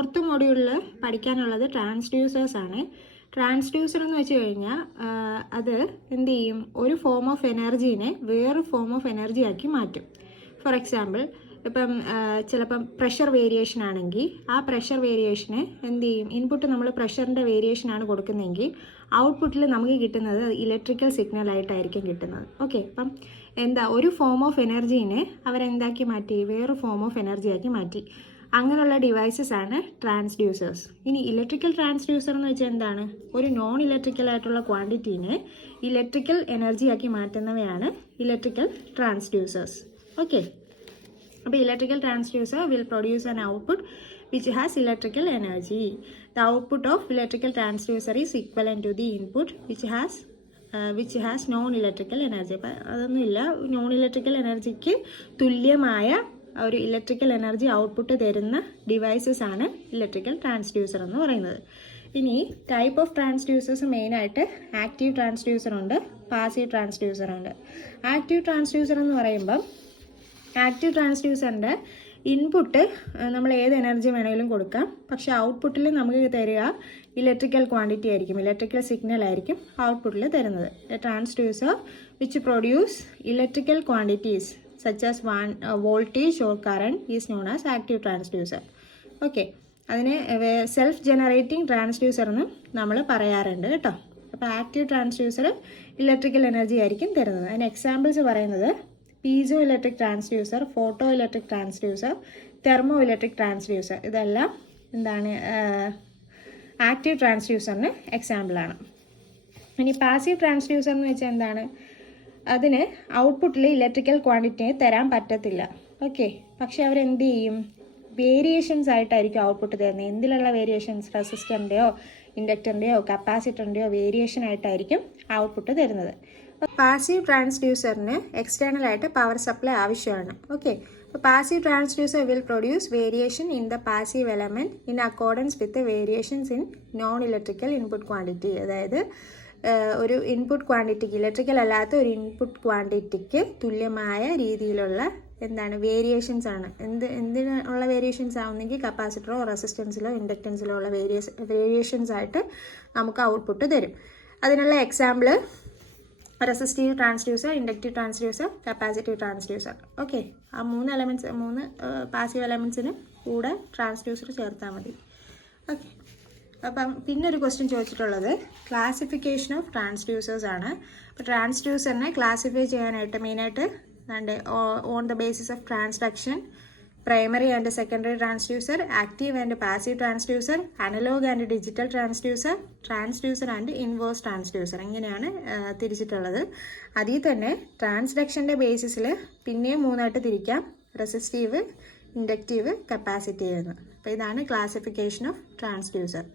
Fourth മൊഡ്യൂളിൽ പഠിക്കാനുള്ളത് transducers ആണ്. ട്രാൻസ്ഡ്യൂസർ എന്ന് വെച്ച് കഴിഞ്ഞാൽ അത് എന്ത് ചെയ്യും, ഒരു ഫോം ഓഫ് എനർജീനെ വേറൊരു ഫോം ഓഫ് എനർജി ആക്കി മാറ്റും. ഫോർ എക്സാമ്പിൾ, ഇപ്പം ചിലപ്പം പ്രഷർ വേരിയേഷൻ ആണെങ്കിൽ ആ പ്രഷർ വേരിയേഷന് എന്ത് ചെയ്യും, ഇൻപുട്ട് നമ്മൾ പ്രഷറിൻ്റെ വേരിയേഷനാണ് കൊടുക്കുന്നതെങ്കിൽ ഔട്ട്പുട്ടിൽ നമുക്ക് കിട്ടുന്നത് ഇലക്ട്രിക്കൽ സിഗ്നലായിട്ടായിരിക്കും കിട്ടുന്നത്. ഓക്കെ, അപ്പം എന്താ, ഒരു ഫോം ഓഫ് എനർജീനെ അവരെന്താക്കി മാറ്റി, വേറൊരു ഫോം ഓഫ് എനർജി ആക്കി മാറ്റി. അങ്ങനെയുള്ള ഡിവൈസസ് ആണ് ട്രാൻസ്ഡ്യൂസേഴ്സ്. ഇനി ഇലക്ട്രിക്കൽ ട്രാൻസ്ഡ്യൂസർ എന്ന് വെച്ചാൽ എന്താണ്, ഒരു നോൺ ഇലക്ട്രിക്കൽ ആയിട്ടുള്ള ക്വാണ്ടിറ്റീനെ ഇലക്ട്രിക്കൽ എനർജി ആക്കി മാറ്റുന്നവയാണ് ഇലക്ട്രിക്കൽ ട്രാൻസ്ഡ്യൂസേഴ്സ്. ഓക്കെ, അപ്പോൾ electrical transducer will produce an output which has electrical energy. The output of electrical transducer is equivalent to the input which has non electrical energy. അപ്പം അതൊന്നുമില്ല, non electrical എനർജിക്ക് തുല്യമായ ഒരു electrical energy output തരുന്ന devices ആണ് electrical transducer എന്ന് പറയുന്നത്. ഇനി ടൈപ്പ് ഓഫ് ട്രാൻസ്ഡ്യൂസേഴ്സ് മെയിനായിട്ട് ആക്റ്റീവ് ട്രാൻസ്ഡ്യൂസർ ഉണ്ട്, പാസീവ് ട്രാൻസ്ഡ്യൂസർ ഉണ്ട്. ആക്റ്റീവ് ട്രാൻസ്ഡ്യൂസർ എന്ന് പറയുമ്പം ആക്റ്റീവ് ട്രാൻസ്ഡ്യൂസറിൻ്റെ ഇൻപുട്ട് നമ്മൾ ഏത് എനർജി വേണമെങ്കിലും കൊടുക്കാം, പക്ഷേ ഔട്ട്പുട്ടിൽ നമുക്ക് തരിക ഇലക്ട്രിക്കൽ ക്വാണ്ടിറ്റി ആയിരിക്കും, ഇലക്ട്രിക്കൽ സിഗ്നൽ ആയിരിക്കും ഔട്ട്പുട്ടിൽ തരുന്നത്. A transducer which produce electrical quantities such as voltage or current is known as active transducer. Okay, അതിനെ സെൽഫ് ജനറേറ്റിംഗ് ട്രാൻസ്ഡ്യൂസർ എന്നും നമ്മൾ പറയാറുണ്ട് കേട്ടോ. അപ്പോൾ ആക്റ്റീവ് ട്രാൻസ്ഡ്യൂസർ ഇലക്ട്രിക്കൽ എനർജി ആയിരിക്കും തരുന്നത്. അതിന് എക്സാമ്പിൾസ് പറയുന്നത് piezo electric transducer, photo electric transducer, thermo electric transducer. ഇതെല്ലാം എന്താണ്, ആക്റ്റീവ് ട്രാൻസ്ഡ്യൂസറിന് എക്സാമ്പിളാണ്. ഇനി പാസീവ് ട്രാൻസ്ഡ്യൂസർ എന്ന് വെച്ചാൽ എന്താണ്, അതിന് ഔട്ട്പുട്ടിൽ ഇലക്ട്രിക്കൽ ക്വാണ്ടിറ്റിയെ തരാൻ പറ്റത്തില്ല. ഓക്കെ, പക്ഷെ അവരെന്ത് ചെയ്യും, വേരിയേഷൻസ് ആയിട്ടായിരിക്കും ഔട്ട്പുട്ട് തരുന്നത്. എന്തിലുള്ള വേരിയേഷൻസ്, റെസിസ്റ്ററിൻ്റെയോ ഇൻഡക്ടറിൻ്റെയോ കപ്പാസിറ്ററിൻ്റെയോ വേരിയേഷൻ ആയിട്ടായിരിക്കും ഔട്ട്പുട്ട് തരുന്നത്. പാസീവ് ട്രാൻസ്ഡ്യൂസറിന് എക്സ്റ്റേണൽ ആയിട്ട് പവർ സപ്ലൈ ആവശ്യമാണ്. ഓക്കെ, അപ്പോൾ passive transducer will produce variation in the passive element in accordance with variations in non electrical input quantity. അതായത് ഒരു ഇൻപുട്ട് ക്വാണ്ടിറ്റിക്ക്, ഇലക്ട്രിക്കൽ അല്ലാത്ത ഒരു ഇൻപുട്ട് ക്വാണ്ടിറ്റിക്ക് തുല്യമായ രീതിയിലുള്ള എന്താണ് വേരിയേഷൻസ് ആണ്. എന്തിനുള്ള വേരിയേഷൻസ് ആവുന്നെങ്കിൽ കപ്പാസിറ്ററോ റെസിസ്റ്റൻസിലോ ഇൻഡക്റ്റൻസിലോ ഉള്ള വേരിയേഷൻസ് ആയിട്ട് നമുക്ക് ഔട്ട്പുട്ട് തരും. അതിനുള്ള example resistive transducer, inductive transducer, capacitive transducer. Okay, ആ മൂന്ന് പാസീവ് എലമെൻറ്റ്സിന് കൂടെ ട്രാൻസ്ഡ്യൂസർ ചേർത്താൽ മതി. ഓക്കെ, അപ്പം പിന്നെ ഒരു ക്വസ്റ്റ്യൻ ചോദിച്ചിട്ടുള്ളത് ക്ലാസിഫിക്കേഷൻ ഓഫ് ട്രാൻസ്ഡ്യൂസേഴ്സ് ആണ്. അപ്പോൾ ട്രാൻസ്ഡ്യൂസറിനെ ക്ലാസിഫൈ ചെയ്യാനായിട്ട് മെയിനായിട്ട് on the basis of transduction, primary and secondary transducer, active and passive transducer, analog and digital transducer, transducer and inverse transducer, ഇങ്ങനെയാണ് തിരിച്ചിട്ടുള്ളത്. അതിൽ തന്നെ ട്രാൻസ്ഡക്ഷൻ്റെ ബേസിസിൽ പിന്നെയും മൂന്നായിട്ട് തിരിക്കാം, റെസിസ്റ്റീവ്, ഇൻഡക്റ്റീവ്, കപ്പാസിറ്റീവ് എന്ന്. അപ്പോൾ ഇതാണ് ക്ലാസിഫിക്കേഷൻ ഓഫ് ട്രാൻസ്ഡ്യൂസർ.